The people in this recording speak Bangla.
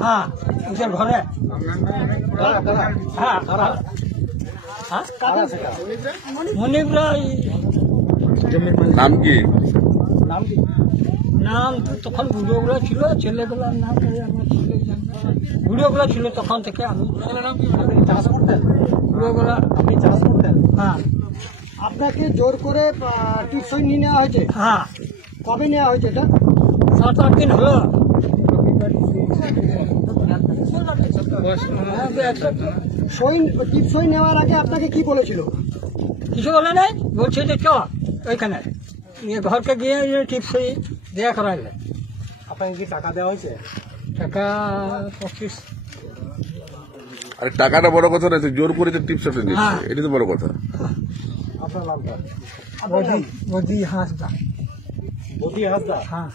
হ্যাঁ ঘরে মনিবরা নাম কি? নাম তো তখন বুড়োগুলো ছিল, ছেলেগুলোর নাম বুড়োগুলো ছিল তখন থেকে। আমি চাষ করতেন? বুড়োগুলা আপনি চাষ করতেন? হ্যাঁ আপনাকে জোর করে টিপসই নিয়ে নেওয়া হয়েছে? হ্যাঁ কবে নেওয়া হয়েছে এটা? 7-8 দিন হলো। টিপসই নেওয়ার আগে আপনাকে কি বলেছিল? কিছু বলে নাই, বলছে যে চ ওইখানে ঘরকে গিয়ে টিপসই দেয়া করাইলে। আপনাকে কি টাকা দেওয়া হয়েছে? টাকা 25। আরে টাকাটা বড় কথা না, জোর করে যে টিপস নিচ্ছে হ্যাঁ। এটা তো বড় কথা। আপনার নামটা? বদি হাঁসদা। বদি হাসদা? হ্যাঁ।